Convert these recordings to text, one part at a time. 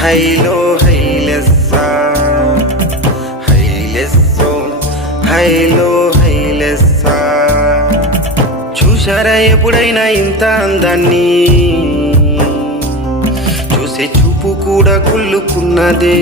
హైలో హైలెస్సా హైలెస్సో హైలో హైలెస్సా. చూశారా ఎప్పుడైనా ఇంత అందాన్ని? చూసే చూపు కూడా కుళ్ళుకున్నదే.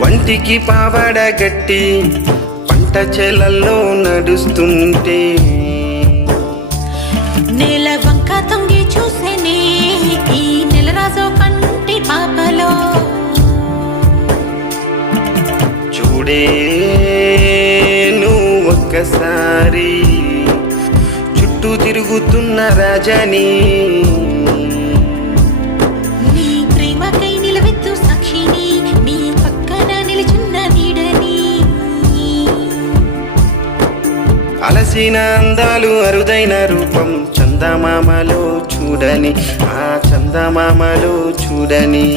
వంటికి పావడ గట్టి పంట చేలల్లో నడుస్తుంటే నేల వంక తొంగి చూసేనే ఈ నెల రాజు కంటి పాపలో. చూడే నువ్వు ఒక్కసారి చుట్టూ తిరుగుతున్న రాజాని. నీ ప్రేమకై నిలవెత్తు సాక్షిని, నీ పక్కన నిలుచున్న నీడని. అలసిన అందాలు అరుదైన రూపం చందమామలో చూడని, ఆ చందమామలో చూడని.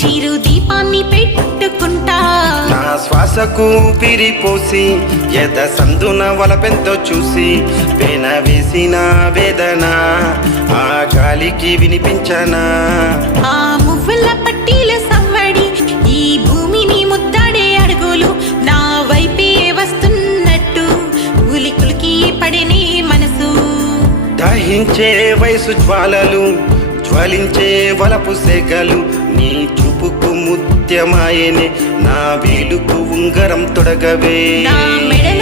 చిరు దీపాన్ని పెట్టుకుంటా, నా శ్వాసకు పిరిపోసి ఎద సందున వలపెంతో చూసి పేన వేసిన వేదన ఆ గాలికి వినిపించనా. ఆ మువ్వల పట్టీల సవ్వడి, ఈ భూమిని ముద్దాడే అడుగులు నా వైపే వస్తున్నట్టు ఉలికులికి పడేనే మనసు. దహించే వయసు జ్వాలలు జ్వలించే వలపు సెగలు నీ చూపుకు ముత్యమాయనే, నా వేలుకు ఉంగరం తొడగవే. నా మెడలో